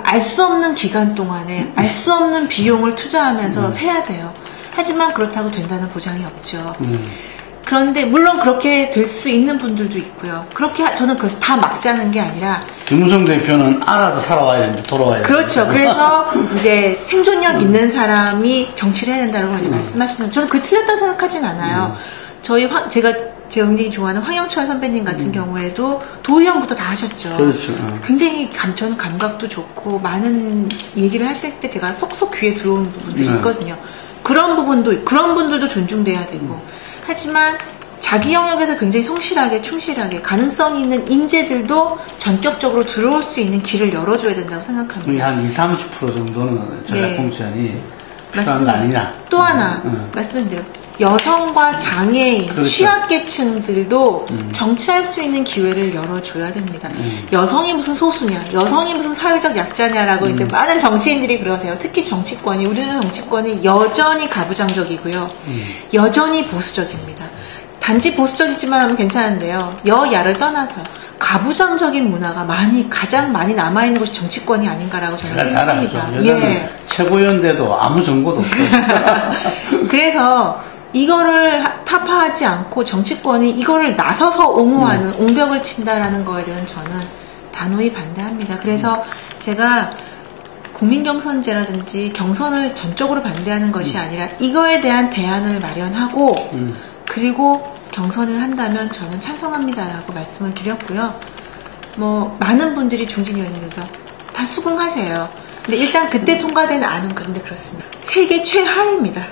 알 수 없는 기간 동안에 알 수 없는 비용을 투자하면서 해야 돼요. 하지만 그렇다고 된다는 보장이 없죠. 그런데 물론 그렇게 될 수 있는 분들도 있고요. 그렇게 저는 그래서 다 막자는 게 아니라 김무성 대표는 알아서 살아와야 되는데 돌아와야 되는데 그렇죠. 그래서 이제 생존력 있는 사람이 정치를 해야 된다고 말씀하시는 저는 그게 틀렸다고 생각하진 않아요. 제가 굉장히 좋아하는 황영철 선배님 같은 경우에도 도의원부터 다 하셨죠. 그렇죠. 굉장히 저는 감각도 좋고 많은 얘기를 하실 때 제가 쏙쏙 귀에 들어오는 부분들이 있거든요. 그런 분들도 존중돼야 되고 하지만 자기 영역에서 굉장히 성실하게 충실하게 가능성이 있는 인재들도 전격적으로 들어올 수 있는 길을 열어줘야 된다고 생각합니다. 한 20, 30% 정도는 전략공천이 필요한 거 맞습니다. 아니냐. 또 하나 말씀드려요. 여성과 장애인, 그렇죠. 취약계층들도 정치할 수 있는 기회를 열어줘야 됩니다. 여성이 무슨 소수냐, 여성이 무슨 사회적 약자냐라고 이제 많은 정치인들이 그러세요. 특히 정치권이, 우리나라 정치권이 여전히 가부장적이고요. 여전히 보수적입니다. 단지 보수적이지만 하면 괜찮은데요. 여야를 떠나서 가부장적인 문화가 가장 많이 남아있는 곳이 정치권이 아닌가라고 저는 생각합니다. 예. 최고위원데도 아무 정보도 없어요. 그래서 이거를 타파하지 않고 정치권이 이거를 나서서 옹호하는, 옹벽을 친다라는 거에 대해서는 저는 단호히 반대합니다. 그래서 제가 국민경선제라든지 경선을 전적으로 반대하는 것이 아니라 이거에 대한 대안을 마련하고 그리고 경선을 한다면 저는 찬성합니다라고 말씀을 드렸고요. 많은 분들이 중진위원님께서 다 수긍하세요. 근데 일단 그때 통과된 안은 그런데 그렇습니다. 세계 최하입니다.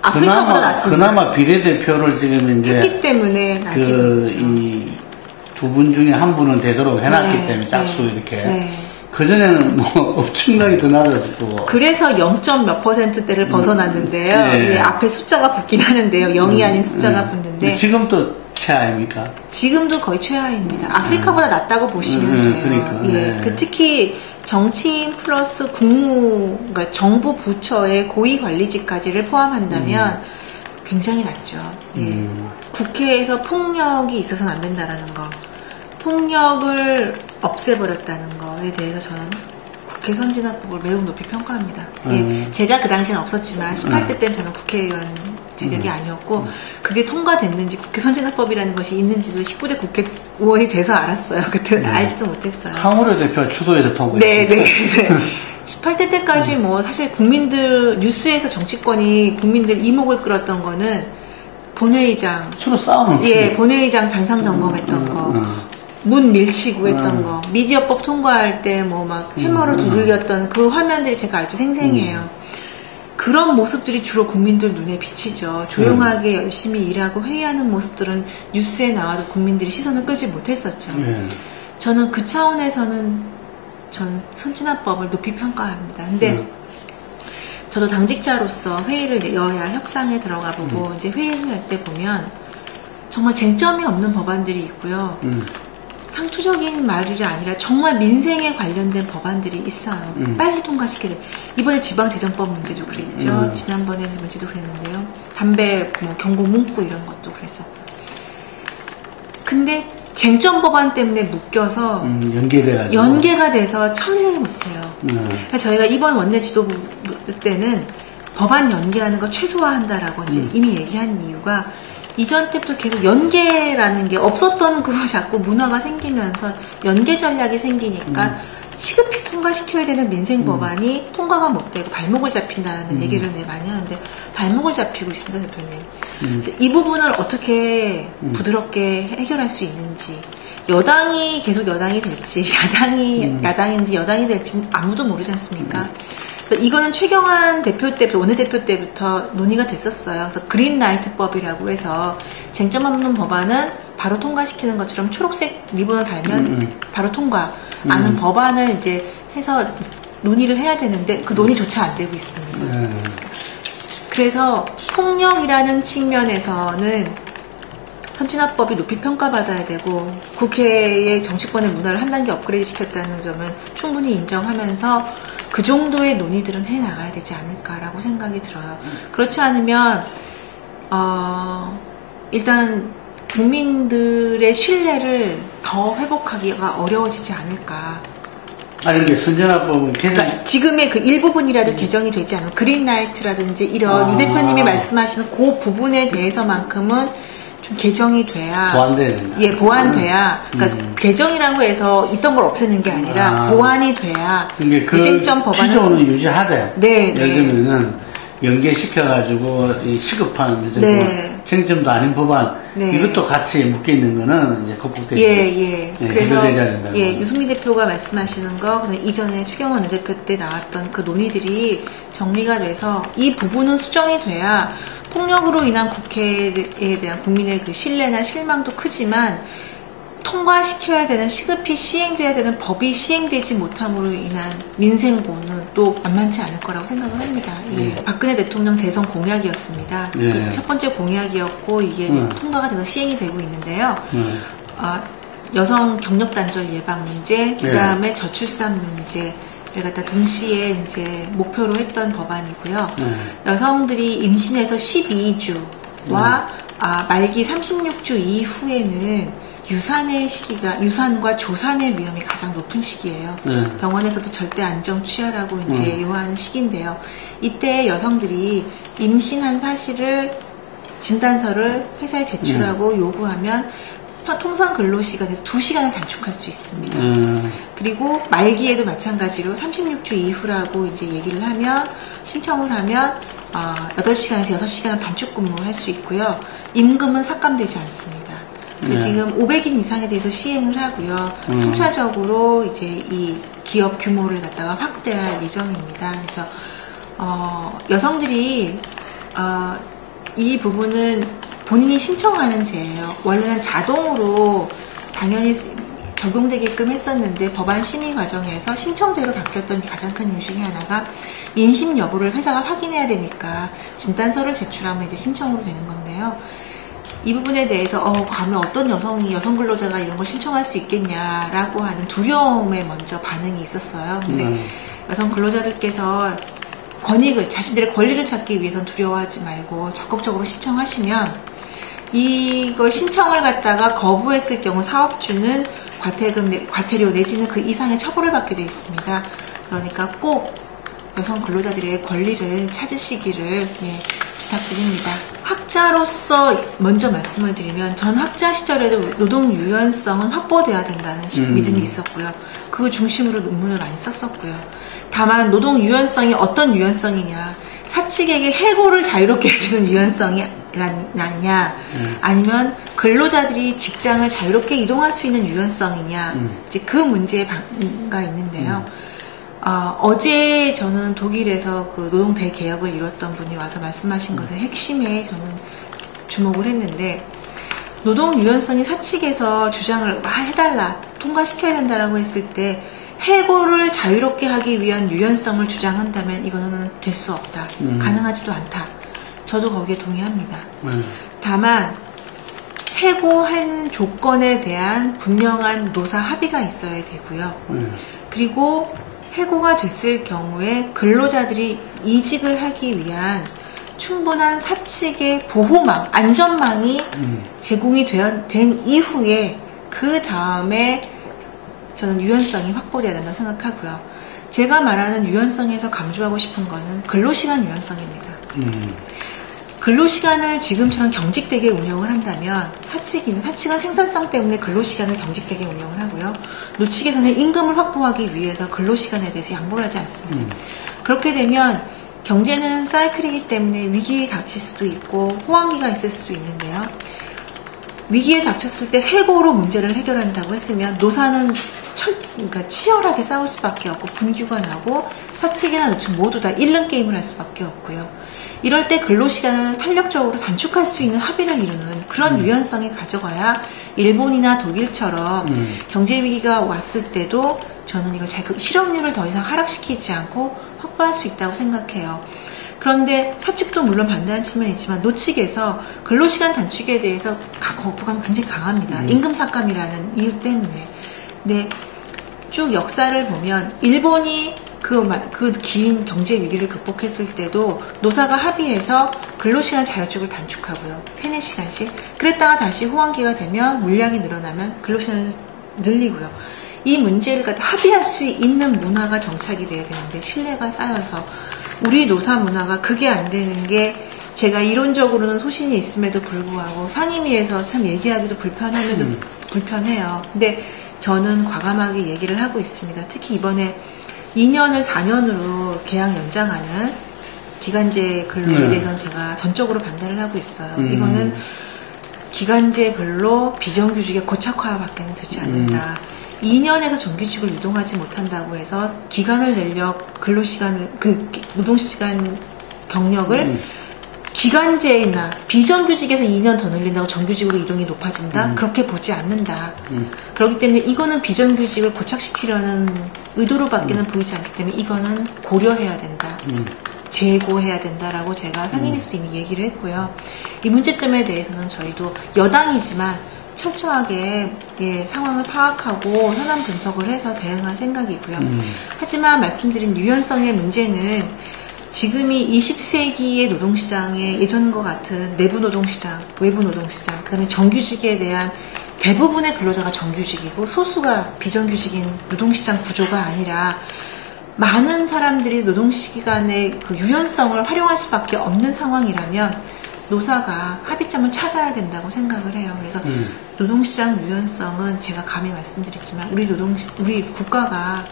아프리카보다 낫습니다. 그나마 비례대표를 지금 이제 했기 때문에 이 두 분 중에 한 분은 되도록 해놨기 때문에 짝수 이렇게. 그전에는 엄청나게 더 낮아지고. 그래서 0. 몇 %대를 벗어났는데요. 앞에 숫자가 붙긴 하는데요. 0이 아닌 숫자가 붙는데. 지금도 최하입니까? 지금도 거의 최하입니다. 아프리카보다 낫다고 보시면 돼요. 그러니까. 특히 정치인 플러스 그러니까 정부 부처의 고위 관리직까지를 포함한다면 굉장히 낮죠. 국회에서 폭력이 있어서는 안 된다라는 거. 폭력을 없애버렸다는 거에 대해서 저는 국회 선진화법을 매우 높이 평가합니다. 제가 그 당시에는 없었지만 18대 때는 저는 국회의원 자격이 아니었고 그게 통과됐는지 국회 선진화법이라는 것이 있는지도 19대 국회의원이 돼서 알았어요. 그때는 알지도 못했어요. 황우려 대표 주도해서 통과했어요. 네. 18대 때까지 사실 국민들 뉴스에서 정치권이 국민들 이목을 끌었던 거는 본회의장 서로 싸우는 본회의장 단상 점검했던 거. 문 밀치고 했던 거, 미디어법 통과할 때 해머를 두들겼던 그 화면들이 제가 아주 생생해요. 그런 모습들이 주로 국민들 눈에 비치죠. 조용하게 열심히 일하고 회의하는 모습들은 뉴스에 나와도 국민들이 시선을 끌지 못했었죠. 저는 그 차원에서는 전 선진화법을 높이 평가합니다. 근데 저도 당직자로서 회의를 여야 협상에 들어가 보고 이제 회의를 할 때 보면 정말 쟁점이 없는 법안들이 있고요. 상투적인 말이 아니라 정말 민생에 관련된 법안들이 있어요. 빨리 통과시켜야 돼. 이번에 지방재정법 문제도 그랬죠. 지난번에 문제도 그랬는데요. 담배 경고 문구 이런 것도 그랬었고. 근데 쟁점 법안 때문에 묶여서 연계가 돼서 처리를 못해요. 그러니까 저희가 이번 원내 지도부 때는 법안 연계하는 거 최소화한다라고 이제 이미 얘기한 이유가 이전 때부터 계속 연계라는 게 없었던 그 자꾸 문화가 생기면서 연계 전략이 생기니까 시급히 통과시켜야 되는 민생 법안이 통과가 못 되고 발목을 잡힌다는 얘기를 많이 하는데 발목을 잡히고 있습니다, 대표님. 그래서 이 부분을 어떻게 부드럽게 해결할 수 있는지 여당이 계속 여당이 될지 야당인지 여당이 될지 아무도 모르지 않습니까? 이거는 최경환 대표 때부터 원내대표 때부터 논의가 됐었어요. 그래서 그린라이트법이라고 해서 쟁점 없는 법안은 바로 통과시키는 것처럼 초록색 리본을 달면 바로 통과하는 법안을 이제 해서 논의를 해야 되는데 그 논의조차 안 되고 있습니다. 그래서 폭력이라는 측면에서는 선진화법이 높이 평가받아야 되고 국회의 정치권의 문화를 한 단계 업그레이드 시켰다는 점은 충분히 인정하면서 그 정도의 논의들은 해나가야 되지 않을까라고 생각이 들어요. 그렇지 않으면 일단 국민들의 신뢰를 더 회복하기가 어려워지지 않을까. 아니 근데 선진화법은 그러니까 지금의 그 일부분이라도 개정이 되지 않으면 그린라이트라든지 이런 유 대표님이 말씀하시는 그 부분에 대해서만큼은 좀 개정이 돼야 보완돼야 된다. 보완돼야 그러니까 개정이라고 해서 있던 걸 없애는 게 아니라 보완이 돼야 그러니까 쟁점 법안은 기존은 유지하되 예를 들면은 연계시켜가지고 시급한 쟁점도 아닌 법안 이것도 같이 묶여 있는 거는 이제 극복되지 그래서 된다. 유승민 대표가 말씀하시는 거 이전에 최경환 대표 때 나왔던 그 논의들이 정리가 돼서 이 부분은 수정이 돼야 폭력으로 인한 국회에 대한 국민의 그 신뢰나 실망도 크지만 통과시켜야 되는 시급히 시행돼야 되는 법이 시행되지 못함으로 인한 민생고는 또 만만치 않을 거라고 생각을 합니다. 예. 박근혜 대통령 대선 공약이었습니다. 예. 첫 번째 공약이었고 이게 통과가 돼서 시행이 되고 있는데요. 여성 경력 단절 예방 문제, 그 다음에 저출산 문제를 갖다 동시에 이제 목표로 했던 법안이고요. 여성들이 임신해서 12주와 말기 36주 이후에는 유산과 조산의 위험이 가장 높은 시기예요. 병원에서도 절대 안정 취하라고 이제 요하는 시기인데요. 이때 여성들이 임신한 사실을 진단서를 회사에 제출하고 요구하면 통상 근로시간에서 2시간을 단축할 수 있습니다. 그리고 말기에도 마찬가지로 36주 이후라고 이제 얘기를 하면 신청을 하면 8시간에서 6시간을 단축 근무할 수 있고요. 임금은 삭감되지 않습니다. 지금 500인 이상에 대해서 시행을 하고요. 순차적으로 이제 이 기업 규모를 갖다가 확대할 예정입니다. 그래서 여성들이 이 부분은 본인이 신청하는 제예요. 원래는 자동으로 당연히 적용되게끔 했었는데 법안 심의 과정에서 신청제로 바뀌었던 가장 큰 이유 중에 하나가 임신 여부를 회사가 확인해야 되니까 진단서를 제출하면 이제 신청으로 되는 건데요. 이 부분에 대해서 과연 어떤 여성 근로자가 이런 걸 신청할 수 있겠냐라고 하는 두려움에 먼저 반응이 있었어요. 근데 여성 근로자들께서 자신들의 권리를 찾기 위해선 두려워하지 말고 적극적으로 신청하시면 이걸 신청을 갖다가 거부했을 경우 사업주는 과태료 내지는 그 이상의 처벌을 받게 되어 있습니다. 그러니까 꼭 여성 근로자들의 권리를 찾으시기를 부탁드립니다. 학자로서 먼저 말씀을 드리면 전 학자 시절에도 노동 유연성은 확보돼야 된다는 믿음이 있었고요. 그 중심으로 논문을 많이 썼었고요. 다만 노동 유연성이 어떤 유연성이냐, 사측에게 해고를 자유롭게 해주는 유연성이 냐 아니면 근로자들이 직장을 자유롭게 이동할 수 있는 유연성이냐, 이제 그 문제가 있는데요. 어제 저는 독일에서 그 노동 대개혁을 이뤘던 분이 와서 말씀하신 것의 핵심에 저는 주목을 했는데, 노동 유연성이 사측에서 주장을 해달라, 통과시켜야 된다라고 했을 때 해고를 자유롭게 하기 위한 유연성을 주장한다면 이거는 될 수 없다. 가능하지도 않다. 저도 거기에 동의합니다. 다만 해고한 조건에 대한 분명한 노사 합의가 있어야 되고요. 그리고 해고가 됐을 경우에 근로자들이 이직을 하기 위한 충분한 사측의 보호망, 안전망이 제공이 된 이후에 그 다음에 저는 유연성이 확보돼야 된다고 생각하고요. 제가 말하는 유연성에서 강조하고 싶은 거는 근로시간 유연성입니다. 근로시간을 지금처럼 경직되게 운영을 한다면 사측은 생산성 때문에 근로시간을 경직되게 운영을 하고요. 노측에서는 임금을 확보하기 위해서 근로시간에 대해서 양보를 하지 않습니다. 그렇게 되면 경제는 사이클이기 때문에 위기에 닥칠 수도 있고 호황기가 있을 수도 있는데요. 위기에 닥쳤을 때 해고로 문제를 해결한다고 했으면 노사는 그러니까 치열하게 싸울 수밖에 없고 분규가 나고 사측이나 노측 모두 다 잃는 게임을 할 수밖에 없고요. 이럴 때 근로시간을 탄력적으로 단축할 수 있는 합의를 이루는 그런 유연성이 가져가야 일본이나 독일처럼 경제위기가 왔을 때도 저는 이걸 실업률을 더 이상 하락시키지 않고 확보할 수 있다고 생각해요. 그런데 사측도 물론 반대하는 측면이 있지만 노측에서 근로시간 단축에 대해서 거부감이 굉장히 강합니다. 임금 삭감이라는 이유 때문에. 근데 쭉 역사를 보면 일본이 그 긴 경제 위기를 극복했을 때도 노사가 합의해서 근로시간 자율적으로 단축하고요. 3-4시간씩. 그랬다가 다시 호황기가 되면 물량이 늘어나면 근로시간을 늘리고요. 이 문제를 갖다 합의할 수 있는 문화가 정착이 돼야 되는데 신뢰가 쌓여서 우리 노사 문화가 그게 안 되는 게 제가 이론적으로는 소신이 있음에도 불구하고 상임위에서 참 얘기하기도 불편해요. 근데 저는 과감하게 얘기를 하고 있습니다. 특히 이번에 2년을 4년으로 계약 연장하는 기간제 근로에 대해서는 제가 전적으로 반대를 하고 있어요. 이거는 기간제 근로 비정규직의 고착화밖에 되지 않는다. 2년에서 정규직을 이동하지 못한다고 해서 기간을 늘려 노동시간 경력을 기간제나 비정규직에서 2년 더 늘린다고 정규직으로 이동이 높아진다? 그렇게 보지 않는다. 그렇기 때문에 이거는 비정규직을 고착시키려는 의도로밖에는 보이지 않기 때문에 이거는 고려해야 된다. 재고해야 된다라고 제가 상임위에서도 이미 얘기를 했고요. 이 문제점에 대해서는 저희도 여당이지만 철저하게 상황을 파악하고 현안 분석을 해서 대응할 생각이고요. 하지만 말씀드린 유연성의 문제는 지금이 20세기의 노동시장의 예전과 같은 내부 노동시장, 외부 노동시장, 그 다음에 정규직에 대한 대부분의 근로자가 정규직이고 소수가 비정규직인 노동시장 구조가 아니라 많은 사람들이 노동시간의 그 유연성을 활용할 수밖에 없는 상황이라면 노사가 합의점을 찾아야 된다고 생각을 해요. 그래서 노동시장 유연성은 제가 감히 말씀드리지만 우리 국가가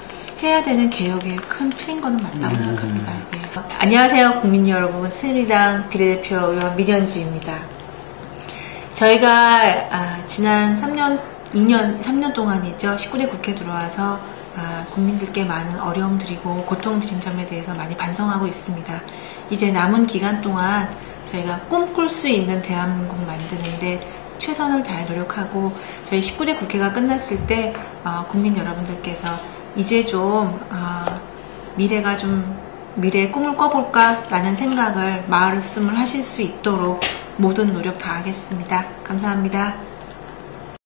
해야 되는 개혁의 큰 틀인 거는 맞다고 생각합니다. 네. 안녕하세요, 국민 여러분. 새누리당 비례대표 의원 민현주입니다. 저희가 지난 3년 동안이죠. 19대 국회 들어와서 국민들께 많은 어려움 드리고 고통 드린 점에 대해서 많이 반성하고 있습니다. 이제 남은 기간 동안 저희가 꿈꿀 수 있는 대한민국 만드는데 최선을 다해 노력하고 저희 19대 국회가 끝났을 때 국민 여러분들께서 이제 좀 미래의 꿈을 꿔볼까 라는 생각을 말씀을 하실 수 있도록 모든 노력 다하겠습니다. 감사합니다.